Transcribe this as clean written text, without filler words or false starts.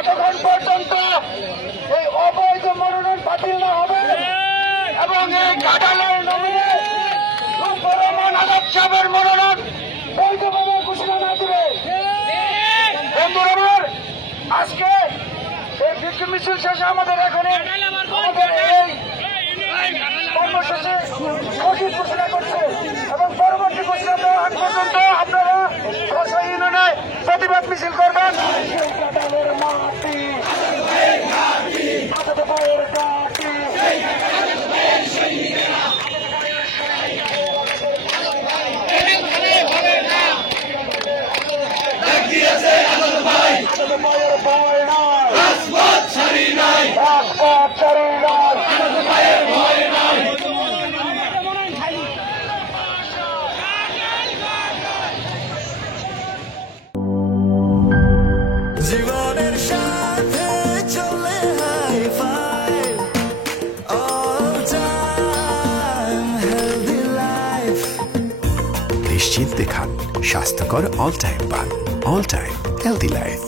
যতক্ষণ পর্যন্ত এই অবৈধ মনোনয়ন বাতিল না হবে এবং এই ঘাটালের নমিনেট রহমান আজাদ সাহেবের মনোনয়ন বৈধভাবে ঘোষণা না দিবে, বন্ধুরা আমার, আজকে এই বিক্ষোভ মিছিল শেষে আমাদের এখানে আমাদের এই কর্মসূচি স্থগিত ঘোষণা করছে এবং পরবর্তী ঘোষণা দেওয়া আগ পর্যন্ত আপনারা রসাই ইউনিয়নে প্রতিবাদ মিছিল করবেন। জীবনের সাথে চলে high five all time healthy life. নিশ্চিন্তে খান, স্বাস্থ্যকর অল টাইম পান। All time healthy life.